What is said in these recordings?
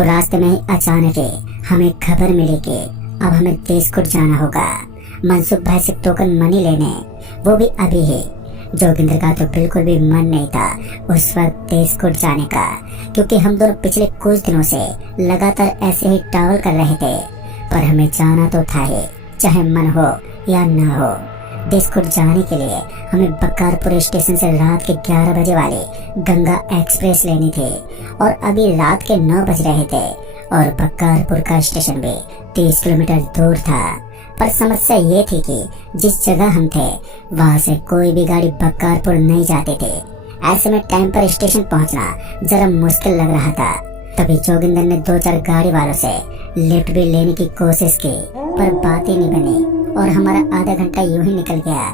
तो रास्ते में ही अचानक ही हमें खबर मिली कि अब हमें देशकुट जाना होगा मनसुख भाई से टोकन मनी लेने, वो भी अभी ही। जोगिंदर का तो बिल्कुल भी मन नहीं था उस वक्त देशकुट जाने का, क्योंकि हम दोनों पिछले कुछ दिनों से लगातार ऐसे ही ट्रैवल कर रहे थे। पर हमें जाना तो था ही, चाहे मन हो या ना हो। देशकुट जाने के लिए हमें बक्कारपुर स्टेशन से रात के 11 बजे वाली गंगा एक्सप्रेस लेनी थी और अभी रात के 9 बज रहे थे और बक्कारपुर का स्टेशन भी 30 किलोमीटर दूर था। पर समस्या ये थी कि जिस जगह हम थे वहाँ से कोई भी गाड़ी बक्कारपुर नहीं जाती थी। ऐसे में टाइम पर स्टेशन पहुँचना जरा मुश्किल लग रहा था। तभी जोगिंदर ने 2-4 गाड़ी वालों से लिफ्ट भी लेने की कोशिश की, पर बात ही नहीं बनी और हमारा आधा घंटा यूं ही निकल गया।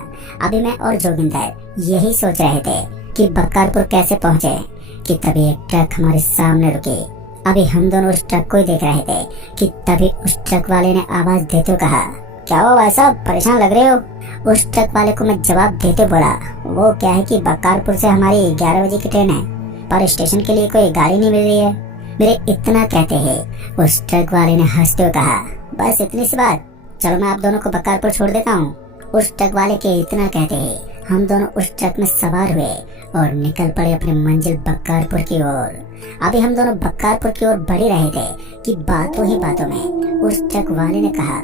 अभी मैं और जोगिंदर यही सोच रहे थे कि बक्कारपुर कैसे पहुँचे कि तभी एक ट्रक हमारे सामने रुकी। अभी हम दोनों उस ट्रक को ही देख रहे थे कि तभी उस ट्रक वाले ने आवाज देते हुए कहा, क्या हुआ भाई साहब, परेशान लग रहे हो। उस ट्रक वाले को मैं जवाब देते बोला, वो क्या है कि बक्कारपुर से हमारी 11 बजे की ट्रेन है, पर स्टेशन के लिए कोई गाड़ी नहीं मिल रही है। मेरे इतना कहते ही उस ट्रक वाले ने हंसते हुए कहा, बस इतनी सी बात, चलो मैं आप दोनों को बक्कारपुर छोड़ देता हूँ। उस ट्रक वाले के इतना कहते ही हम दोनों उस ट्रक में सवार हुए और निकल पड़े अपनी मंजिल बक्कारपुर की ओर। अभी हम दोनों बक्कारपुर की ओर बढ़ रहे थे कि बातों ही बातों में उस ट्रक वाले ने कहा,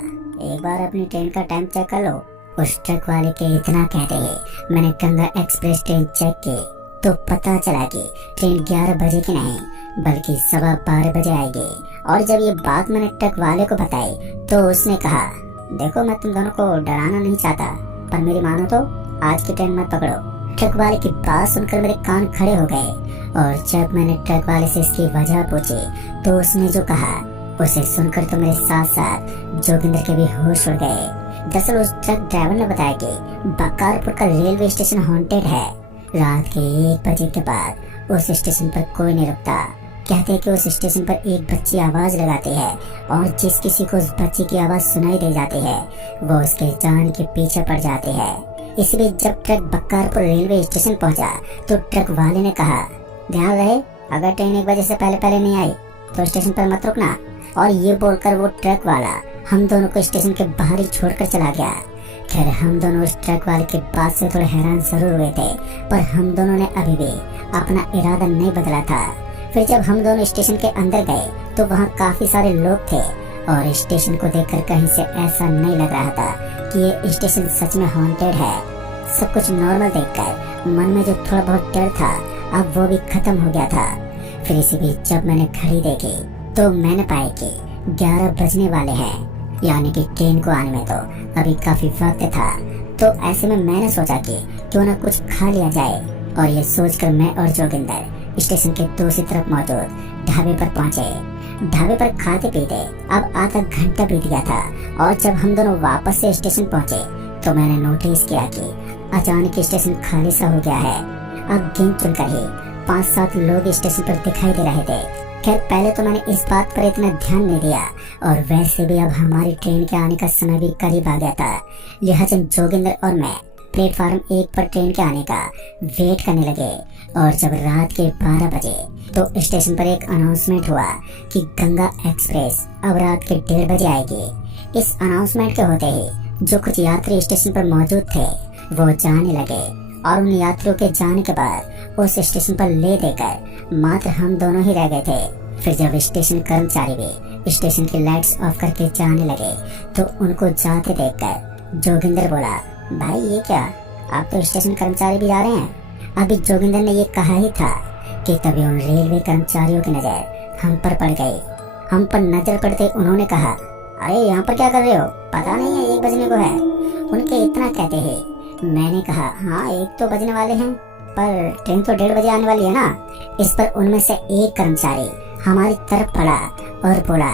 एक बार अपनी ट्रेन का टाइम चेक कर लो। उस ट्रक वाले के इतना कहते ही मैंने गंगा एक्सप्रेस ट्रेन चेक की तो पता चला कि ट्रेन 11 बजे की नहीं बल्कि 12:15 बजे आएगी। और जब ये बात मैंने ट्रक वाले को बताई तो उसने कहा, देखो मैं तुम दोनों को डराना नहीं चाहता, पर मेरी मानो तो आज की ट्रेन मत पकड़ो। ट्रक वाले की बात सुनकर मेरे कान खड़े हो गए और जब मैंने ट्रक वाले से इसकी वजह पूछी तो उसने जो कहा उसे सुनकर तो मेरे साथ साथ जोगिंदर के भी होश उड़ गए। दरअसल उस ट्रक ड्राइवर ने बताया कि बक्कारपुर का रेलवे स्टेशन हॉन्टेड है। रात के 1 बजे के बाद उस स्टेशन पर कोई नहीं रुकता। कहते हैं कि उस स्टेशन पर एक बच्ची आवाज लगाती है और जिस किसी को उस बच्ची की आवाज सुनाई दे जाती है वो उसके जान के पीछे पड़ जाती है। इस बीच जब ट्रक बक्कारपुर रेलवे स्टेशन पहुंचा तो ट्रक वाले ने कहा, ध्यान रहे अगर ट्रेन 1 बजे से पहले नहीं आई तो स्टेशन पर मत रुकना। और ये बोलकर वो ट्रक वाला हम दोनों को स्टेशन के बाहर ही छोड़कर चला गया। खैर हम दोनों उस ट्रक वाले की बात से थोड़े हैरान जरूर हुए थे, पर हम दोनों ने अभी भी अपना इरादा नहीं बदला था। फिर जब हम दोनों स्टेशन के अंदर गए तो वहाँ काफी सारे लोग थे और स्टेशन को देखकर कहीं से ऐसा नहीं लग रहा था कि ये स्टेशन सच में हॉन्टेड है। सब कुछ नॉर्मल देखकर मन में जो थोड़ा बहुत डर था अब वो भी खत्म हो गया था। फिर इसी बीच जब मैंने घड़ी देखी तो मैंने पाया कि 11 बजने वाले हैं, यानी कि ट्रेन को आने में तो अभी काफी वक्त था। तो ऐसे में मैंने सोचा कि क्यों ना कुछ खा लिया जाए और ये सोचकर मैं और जोगिंदर स्टेशन के दूसरी तरफ मौजूद ढाबे पर पहुंचे। ढाबे पर खाते पीते अब आधा घंटा बीत गया था और जब हम दोनों वापस से स्टेशन पहुंचे तो मैंने नोटिस किया कि अचानक स्टेशन खाली सा हो गया है। अब गिन चुनकर ही 5-7 लोग स्टेशन पर दिखाई दे रहे थे। खैर पहले तो मैंने इस बात पर इतना ध्यान नहीं दिया और वैसे भी अब हमारी ट्रेन के आने का समय भी करीब आ गया था। लिहाजा जोगिंदर और मैं प्लेटफार्म 1 पर ट्रेन के आने का वेट करने लगे और जब रात के 12 बजे तो स्टेशन पर एक अनाउंसमेंट हुआ कि गंगा एक्सप्रेस अब रात के 1:30 बजे आएगी। इस अनाउंसमेंट के होते ही जो कुछ यात्री स्टेशन पर मौजूद थे वो जाने लगे और उन यात्रियों के जाने के बाद उस स्टेशन पर ले देकर मात्र हम दोनों ही रह गए थे। फिर जब स्टेशन कर्मचारी भी स्टेशन की लाइट्स ऑफ करके जाने लगे तो उनको जाते देखकर जोगिंदर बोला, भाई ये क्या, आप तो स्टेशन कर्मचारी भी जा रहे हैं। अभी जोगिंदर ने ये कहा ही था कि तभी उन रेलवे कर्मचारियों की नजर हम पर पड़ गई। हम पर नजर पड़ते उन्होंने कहा, अरे यहाँ पर क्या कर रहे हो, पता नहीं है 1 बजने को है। उनके इतना कहते ही मैंने कहा, हाँ 1 तो बजने वाले हैं, पर ट्रेन तो 1:30 बजे आने वाली है ना। इस पर उनमें से एक कर्मचारी हमारी तरफ पड़ा और बोला,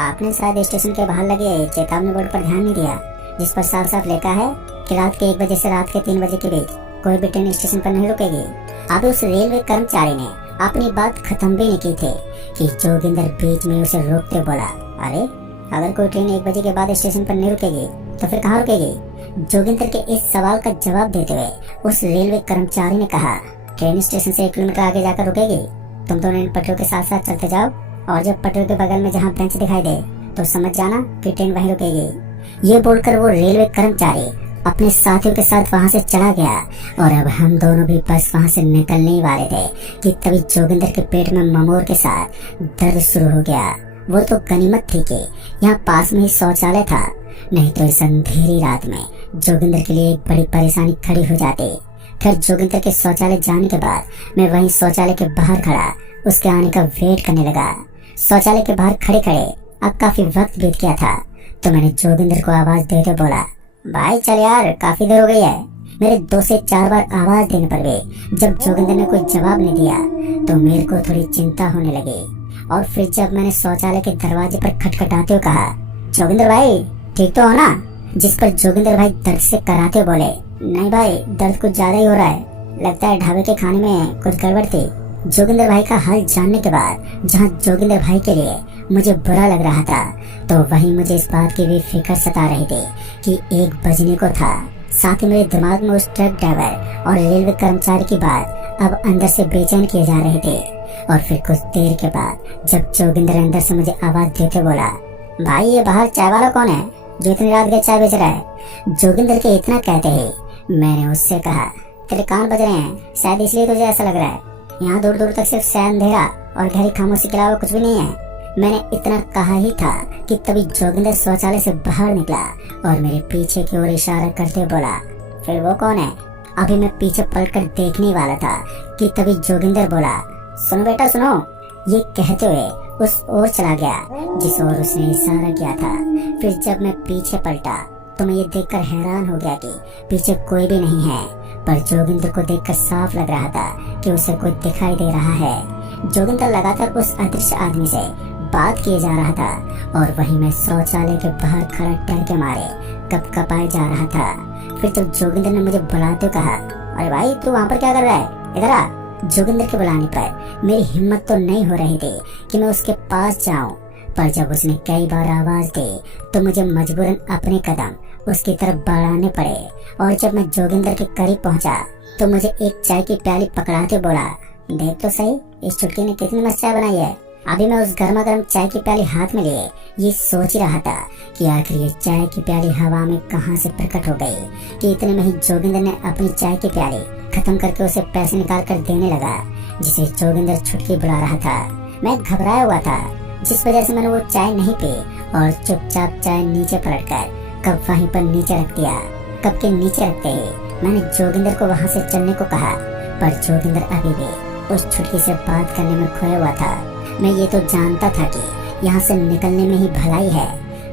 आपने शायद स्टेशन के बाहर लगे चेतावनी बोर्ड पर ध्यान नहीं दिया, जिस पर साफ साफ लिखा है कि रात के 1 बजे से रात के 3 बजे के बीच कोई भी ट्रेन स्टेशन पर नहीं रुकेगी। अब उस रेलवे कर्मचारी ने अपनी बात खत्म भी नहीं की थी कि जोगिंदर बीच में उसे रोकते बोला, अरे अगर कोई ट्रेन 1 बजे के बाद स्टेशन पर नहीं रुकेगी तो फिर कहाँ रुकेगी। जोगिंदर के इस सवाल का जवाब देते हुए उस रेलवे कर्मचारी ने कहा, ट्रेन स्टेशन से 1 किलोमीटर आगे जाकर रुकेगी, तुम दोनों इन पटरियों के साथ साथ चलते जाओ और जब पटरी के बगल में जहाँ बेंच दिखाई दे तो समझ जाना कि ट्रेन वहीं रुकेगी। ये बोलकर वो रेलवे कर्मचारी अपने साथियों के साथ वहां से चला गया और अब हम दोनों भी बस वहां से निकलने ही वाले थे कि तभी जोगिंदर के पेट में ममोर के साथ दर्द शुरू हो गया। वो तो गनीमत थी कि यहाँ पास में ही शौचालय था, नहीं तो इस अंधेरी रात में जोगिंदर के लिए एक बड़ी परेशानी खड़ी हो जाती। फिर जोगिंदर के शौचालय जाने के बाद मैं वहीं शौचालय के बाहर खड़ा उसके आने का वेट करने लगा। शौचालय के बाहर खड़े खड़े अब काफी वक्त बीत गया था तो मैंने जोगिंदर को आवाज देकर बोला, भाई चल यार, काफी देर हो गई है। मेरे 2 से 4 बार आवाज देने पर भी जब जोगिंदर ने कोई जवाब नहीं दिया तो मेरे को थोड़ी चिंता होने लगी। और फिर जब मैंने शौचालय के दरवाजे पर खटखटाते हुए कहा, जोगिंदर भाई ठीक तो हो ना? जिस पर जोगिंदर भाई दर्द से कराते बोले, नहीं भाई, दर्द कुछ ज्यादा ही हो रहा है, लगता है ढाबे के खाने में कुछ गड़बड़ थी। जोगिंदर भाई का हाल जानने के बाद जहाँ जोगिंदर भाई के लिए मुझे बुरा लग रहा था तो वहीं मुझे इस बात की भी फिक्र सता रही थी कि 1 बजने को था। साथ ही मेरे दिमाग में उस ट्रक ड्राइवर और रेलवे कर्मचारी की बात अब अंदर से बेचैन किए जा रहे थे। और फिर कुछ देर के बाद जब जोगिंदर अंदर से मुझे आवाज देते बोला, भाई ये बाहर चाय वाला कौन है जो इतनी रात गए चाय बेच रहा है? जोगिंदर के इतना कहते ही मैंने उससे कहा, तेरे कान बज रहे हैं, शायद इसलिए तुझे ऐसा लग रहा है। यहाँ दूर दूर तक सिर्फ सैन अंधेरा और गहरी खामोशी के अलावा कुछ भी नहीं है। मैंने इतना कहा ही था कि तभी जोगिंदर शौचालय से बाहर निकला और मेरे पीछे की ओर इशारा करते बोला, फिर वो कौन है? अभी मैं पीछे पलटकर देखने वाला था कि तभी जोगिंदर बोला, सुनो बेटा सुनो। ये कहते हुए उस ओर चला गया जिस ओर उसने इशारा किया था। फिर जब मैं पीछे पलटा तो मैं ये देखकर हैरान हो गया कि पीछे कोई भी नहीं है, पर जोगिंदर को देखकर साफ लग रहा था कि उसे कोई दिखाई दे रहा है। जोगिंदर लगातार उस अदृश्य आदमी से बात किए जा रहा था और वहीं मैं शौचालय के बाहर खड़ा डर के मारे कपकपाए जा रहा था। फिर जब जोगिंदर ने मुझे बुलाते कहा, अरे भाई तू वहाँ पर क्या कर रहा है, इधर आ। जोगिंदर के बुलाने पर मेरी हिम्मत तो नहीं हो रही थी कि मैं उसके पास जाऊं, पर जब उसने कई बार आवाज दी तो मुझे मजबूरन अपने कदम उसकी तरफ बढ़ाने पड़े। और जब मैं जोगिंदर के करीब पहुंचा तो मुझे एक चाय की प्याली पकड़ाते बोला, देख तो सही इस चुटकी ने कितनी मस्त चाय बनाई है। अभी मैं उस गर्मा गर्म चाय की प्याली हाथ में लिए ये सोच ही रहा था कि आखिर ये चाय की प्याली हवा में कहां से प्रकट हो गई कि इतने में ही जोगिंदर ने अपनी चाय की प्याली खत्म करके उसे पैसे निकाल कर देने लगा, जिसे जोगिंदर छुटकी बुला रहा था। मैं घबराया हुआ था, जिस वजह से मैंने वो चाय नहीं पी और चुपचाप चाय नीचे पलट कर कप वहीं पर नीचे रख दिया। कप के नीचे रखते ही मैंने जोगिंदर को वहां से चलने को कहा, पर जोगिंदर अभी भी उस छुटकी से बात करने में खोया हुआ था। मैं ये तो जानता था कि यहाँ से निकलने में ही भलाई है,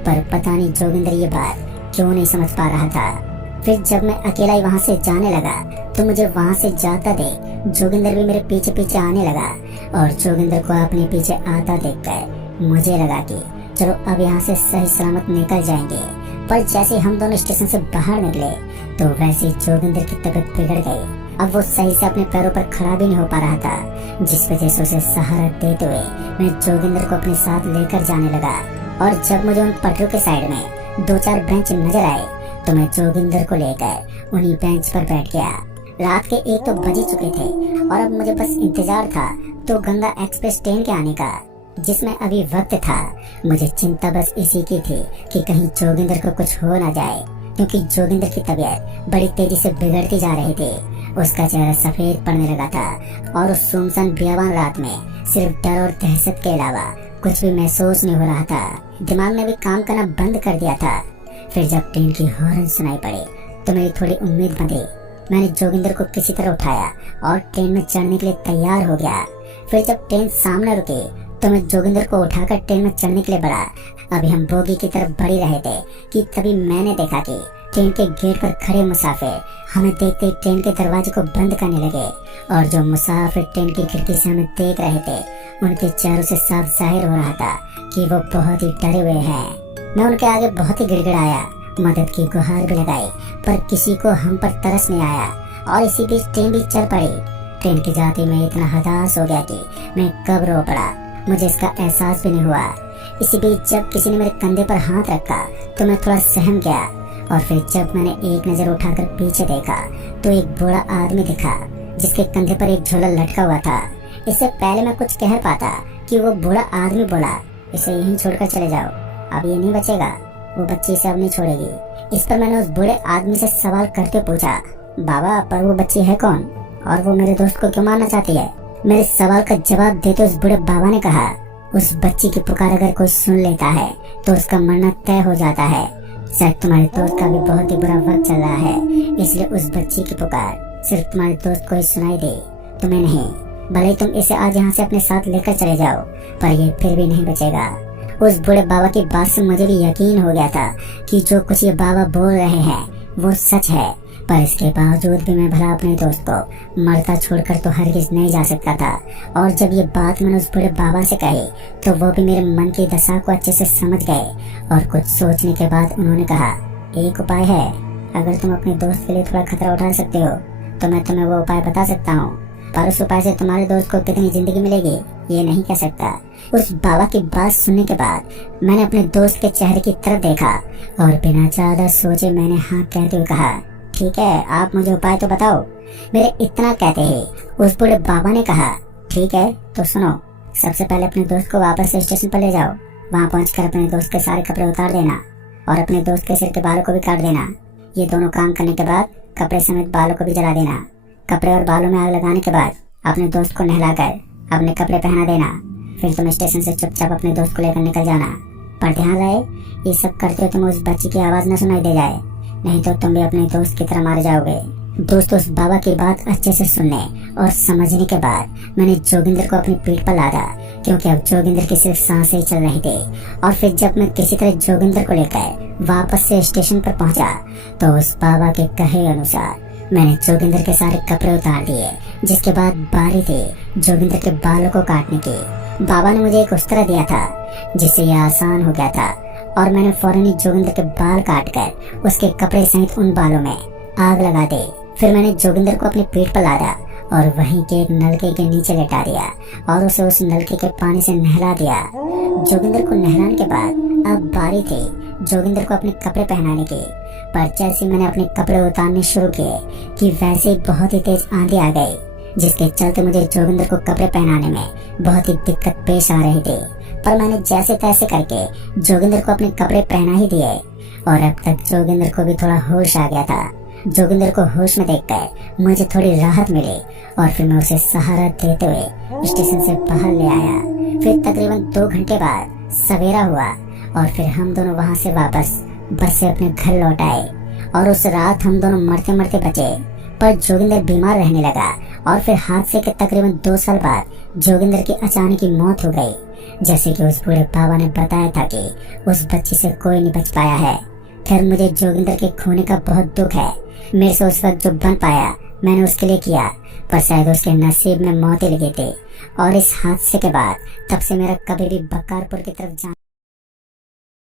पर पता नहीं जोगिंदर ये बात क्यों नहीं समझ पा रहा था। फिर जब मैं अकेला ही वहाँ से जाने लगा तो मुझे वहाँ से जाता देख जोगिंदर भी मेरे पीछे पीछे आने लगा। और जोगिंदर को अपने पीछे आता देखकर मुझे लगा कि चलो अब यहाँ से सही सलामत निकल जाएंगे। पर जैसे हम दोनों स्टेशन से बाहर निकले तो वैसे ही जोगिंदर की तबीयत बिगड़ गई। अब वो सही से अपने पैरों पर खड़ा भी नहीं हो पा रहा था, जिस वजह से उसे सहारा देते हुए मैं जोगिंदर को अपने साथ लेकर जाने लगा। और जब मुझे उन पटरियों के साइड में 2-4 बेंच नजर आए तो मैं जोगिंदर को लेकर उन्हीं बेंच पर बैठ गया। रात के 1 तो बज ही चुके थे और अब मुझे बस इंतजार था तो गंगा एक्सप्रेस ट्रेन के आने का, जिसमें अभी वक्त था। मुझे चिंता बस इसी की थी कि कहीं जोगिंदर को कुछ हो ना जाए, क्योंकि जोगिंदर की तबीयत बड़ी तेजी से बिगड़ती जा रही थी। उसका चेहरा सफेद पड़ने लगा था और उस सुनसान बियाबान रात में सिर्फ डर और दहशत के अलावा कुछ भी महसूस नहीं हो रहा था। दिमाग ने भी काम करना बंद कर दिया था। फिर जब ट्रेन की हॉर्न सुनाई पड़ी तो मेरी थोड़ी उम्मीद बंधी। मैंने जोगिंदर को किसी तरह उठाया और ट्रेन में चढ़ने के लिए तैयार हो गया। फिर जब ट्रेन सामने रुकी तो मैं जोगिंदर को उठाकर ट्रेन में चढ़ने के लिए बढ़ा। अभी हम बोगी की तरफ बढ़ ही रहे थे कि तभी मैंने देखा कि ट्रेन के गेट पर खड़े मुसाफिर हमें देखते ही ट्रेन के दरवाजे को बंद करने लगे। और जो मुसाफिर ट्रेन की खिड़की से हमें देख रहे थे उनके चेहरों से साफ जाहिर हो रहा था कि वो बहुत ही डरे हुए हैं। मैं उनके आगे बहुत ही गिड़गिड़ाया, मदद की गुहार भी लगाई, पर किसी को हम पर तरस नहीं आया। और इसी बीच ट्रेन भी चल पड़ी। ट्रेन की जाते में इतना हताश हो गया कि मैं कब रो पड़ा, मुझे इसका एहसास भी नहीं हुआ। इसी बीच जब किसी ने मेरे कंधे पर हाथ रखा तो मैं थोड़ा सहम गया। और फिर जब मैंने एक नजर उठाकर पीछे देखा तो एक बूढ़ा आदमी दिखा जिसके कंधे पर एक झोला लटका हुआ था। इससे पहले मैं कुछ कह पाता कि वो बूढ़ा आदमी बोला, इसे यहीं छोड़कर चले जाओ, अब ये नहीं बचेगा, वो बच्ची इसे अब नहीं छोड़ेगी। इस पर मैंने उस बूढ़े आदमी से सवाल करते पूछा, बाबा पर वो बच्ची है कौन और वो मेरे दोस्त को क्यों मारना चाहती है? मेरे सवाल का जवाब देते उस बूढ़े बाबा ने कहा, उस बच्ची की पुकार अगर कोई सुन लेता है तो उसका मरना तय हो जाता है। शायद तुम्हारे दोस्त का भी बहुत ही बुरा वक्त चल रहा है, इसलिए उस बच्ची की पुकार सिर्फ तुम्हारे दोस्त को ही सुनाई दे, तुम्हें नहीं। भले तुम इसे आज यहाँ से अपने साथ लेकर चले जाओ, पर ये फिर भी नहीं बचेगा। उस बूढ़े बाबा की बात से मुझे भी यकीन हो गया था कि जो कुछ ये बाबा बोल रहे हैं वो सच है, पर इसके बावजूद भी मैं भला अपने दोस्त को मरता छोड़कर तो हरगिज नहीं जा सकता था। और जब ये बात मैंने उस बूढ़े बाबा से कही तो वो भी मेरे मन की दशा को अच्छे से समझ गए और कुछ सोचने के बाद उन्होंने कहा, एक उपाय है, अगर तुम अपने दोस्त के लिए थोड़ा खतरा उठा सकते हो तो मैं तुम्हें वो उपाय बता सकता हूँ, पर उस उपाय से तुम्हारे दोस्त को कितनी जिंदगी मिलेगी ये नहीं कह सकता। उस बाबा की बात सुनने के बाद मैंने अपने दोस्त के चेहरे की तरफ देखा और बिना ज्यादा सोचे मैंने हाँ कहते हुए कहा, ठीक है, आप मुझे उपाय तो बताओ। मेरे इतना कहते ही उस बूढ़े बाबा ने कहा, ठीक है तो सुनो, सबसे पहले अपने दोस्त को वापस से स्टेशन पर ले जाओ, वहाँ पहुंचकर अपने दोस्त के सारे कपड़े उतार देना और अपने दोस्त के सिर के बालों को भी काट देना। ये दोनों काम करने के बाद कपड़े समेत बालों को भी जला देना। कपड़े और बालों में आग लगाने के बाद अपने दोस्त को नहलाकर अपने कपड़े पहना देना। फिर तुम स्टेशन से चुपचाप अपने दोस्त को लेकर निकल जाना, पर ध्यान रहे ये सब करते हुए तुम्हें उस बच्ची की आवाज न सुनाई दे जाए, नहीं तो तुम भी अपने दोस्त की तरह मारे जाओगे। दोस्त उस बाबा की बात अच्छे से सुनने और समझने के बाद मैंने जोगिंदर को अपनी पीठ पर लादा, क्योंकि अब जोगिंदर की सिर्फ सांसें ही चल रही थी। और फिर जब मैं किसी तरह जोगिंदर को लेकर वापस से स्टेशन पर पहुंचा तो उस बाबा के कहे अनुसार मैंने जोगिंदर के सारे कपड़े उतार दिए, जिसके बाद बारी थी जोगिंदर के बालों को काटने की। बाबा ने मुझे एक उस्तरा दिया था जिससे यह आसान हो गया था और मैंने फौरन ही जोगिंदर के बाल काटकर उसके कपड़े सहित उन बालों में आग लगा दी। फिर मैंने जोगिंदर को अपनी पीठ पर लादा और वहीं के एक नलके के नीचे लेटा दिया और उसे उस नलके के पानी से नहला दिया। जोगिंदर को नहलाने के बाद अब बारी थी जोगिंदर को अपने कपड़े पहनाने की, पर जैसे मैंने अपने कपड़े उतारने शुरू किए कि वैसे ही बहुत ही तेज आंधी आ गई, जिसके चलते मुझे जोगिंदर को कपड़े पहनाने में बहुत ही दिक्कत पेश आ रही थी। पर मैंने जैसे तैसे करके जोगिंदर को अपने कपड़े पहना ही दिए और अब तक जोगिंदर को भी थोड़ा होश आ गया था। जोगिंदर को होश में देखकर मुझे थोड़ी राहत मिली और फिर मैं उसे सहारा देते हुए स्टेशन से बाहर ले आया। फिर तकरीबन 2 घंटे बाद सवेरा हुआ और फिर हम दोनों वहाँ से वापस बस से अपने घर लौट आए और उस रात हम दोनों मरते मरते बचे। पर जोगिंदर बीमार रहने लगा और फिर हादसे के तकरीबन 2 साल बाद जोगिंदर की अचानक ही मौत हो गई। जैसे कि उस बूढ़े बाबा ने बताया था कि उस बच्ची से कोई नहीं बच पाया है। खैर मुझे जोगिंदर के खोने का बहुत दुख है। मेरे से उस वक्त जो बन पाया मैंने उसके लिए किया, पर शायद उसके नसीब में मौत ही लगी थी। और इस हादसे के बाद तब से मेरा कभी भी बक्कारपुर की तरफ जाना